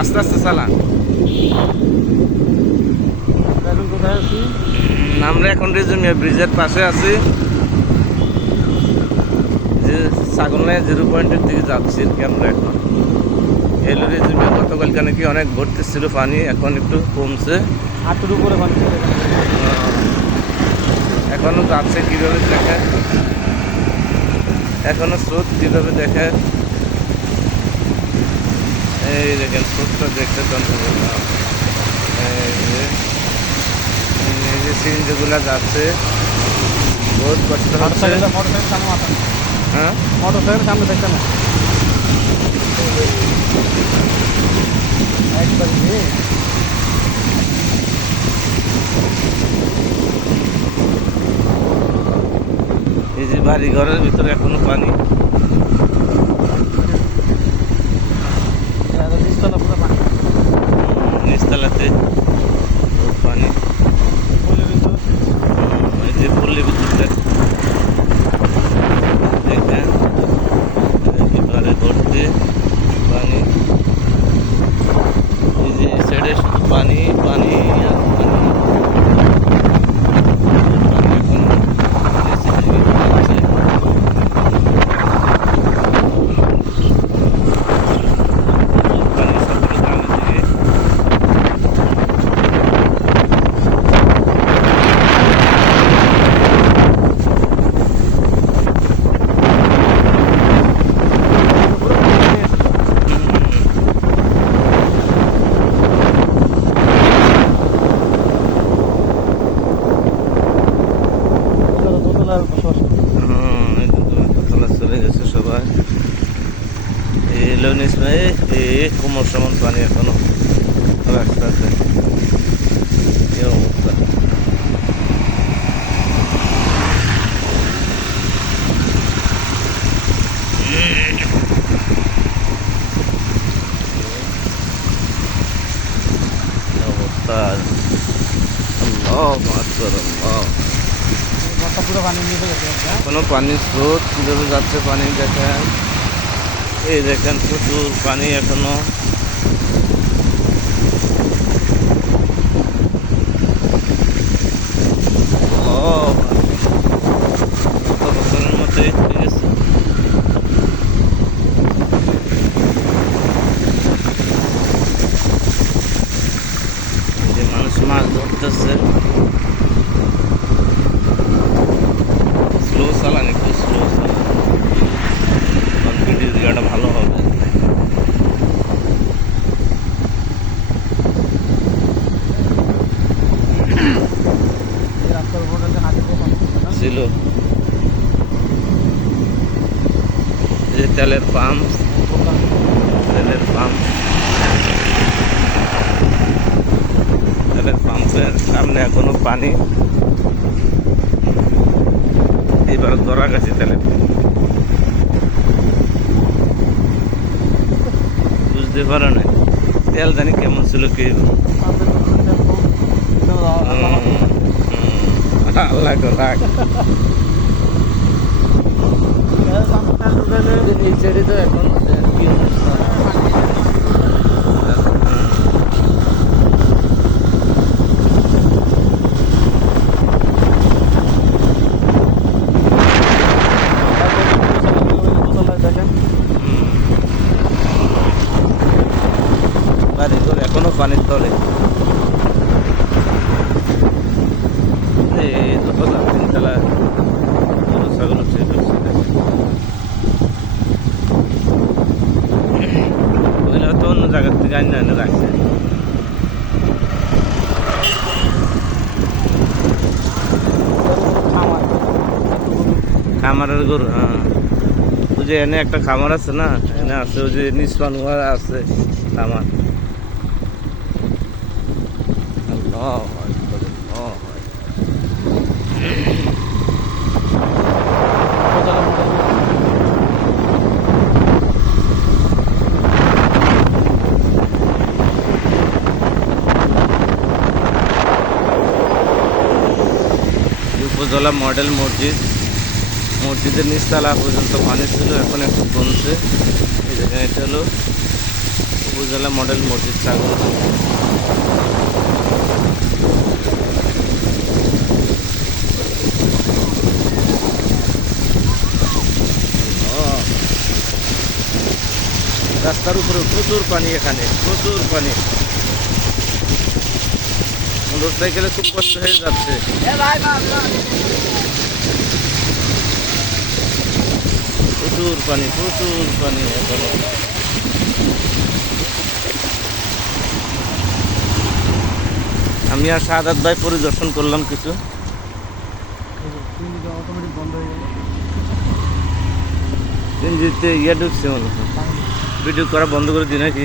আস্তে আস্তে চালান। এখন কোথায় আছি? আমরা এখন রেজুমিয়া ব্রিজের পাশে আছি, যে ছাগলনাইয়া 0 পয়েন্টের দিকে যাচ্ছি আর কি আমরা এখন। এলো রেজুমিয়া গতকালকে নাকি অনেক ভর্তি ছিল পানি, এখন একটু কমছে। হাতের উপরে পানি ছিল এখানে। এখনো যাচ্ছে কীভাবে দেখেন, এখনো স্রোত কীভাবে দেখেন। এই দেখেন স্রোতটা দেখতে যন্ত্রণা। এই যে সিএনজিগুলা যাচ্ছে, বহুত কষ্ট হচ্ছে। মোটরসাইকেল সামনে মাথা না, হ্যাঁ, মোটরসাইকেল সামনে দেখতে না একবার এই যে বাড়ি ঘরের ভিতরে এখনো পানি। নিচতলা পুরো পানি। নিচতলাতে বহুত পানি। এই যে পল্লী বিদ্যুৎটা দেখেন, একেবারে ভর্তি পানি। এই যে সাইডে শুধু পানি পানি আর পানি। পানি এখনো নিচের দিকে যাচ্ছে। পানি সবগুলো গ্রামের দিকে। দোতলার বসবাস। এই যে দোতলা চলে গেছে সবাই। এই লোনিস ভাই, এই কোমর সমান পানি এখনো রাস্তাতে। কি অবস্থা! কি অবস্থা! আল্লাহু আকবার, আল্লাহ। ঘরটা পুরো পানি নিয়ে গেছে। এখনো পানির স্রোত কীভাবে যাচ্ছে পানি দেখেন। এই দেখেন প্রচুর পানি এখনো। আল্লাহ, কত বছরের মধ্যে হয়ে গেছে। এই যে মানুষ মাছ ধরতেছে। স্লো চালান, একটু স্লো চালান, কারণ ভিডিও জায়গাটা ভালো হবে। রাস্তার উপর হাতের উপর পানি ছিল এই যে তেলের পাম্প, তেলের পাম্প, তেলের পাম্পের সামনে এখনো পানি। এবার ধরা গেছে তেলের পাম্প। বুঝতে পারো না তেল জানি কেমন ছিল কি। আল্লাহ গো রাখ। এই সাইডে তো এখন কি অবস্থা। বাড়ি ঘর এখনো পানির তলে। এই দোতলা তিনতলা গরু ছাগল ছিল, ওগুলো তো অন্য জায়গার থেকে আইনা এনে রাখছে। খামারের গরু, হ্যাঁ। ওই যে এনে একটা খামার আছে না, এনে আছে ওই যে নিষ্পান আছে খামার। আল্লাহু আকবার, আল্লাহু আকবার। উপজেলা মডেল মসজিদ, মসজিদের নিচতলা পর্যন্ত পানি ছিল, এখন একটু কমছে। এই দেখেন এটা হলো উপজেলা মডেল মসজিদ সাগর। রাস্তার উপরে প্রচুর পানি, এখানে প্রচুর পানি। মোটরসাইকেলে খুব কষ্ট হয়ে যাচ্ছে। প্রচুর পানি, প্রচুর পানি এখনো। আমি আর শাহাদাত ভাই পরিদর্শন করলাম কিছু। অটোমেটিক বন্ধ হয়ে গেল। সিএনজিতে ঢুকছে মনে হয়, ভিডিও করা বন্ধ করে দিই নাকি।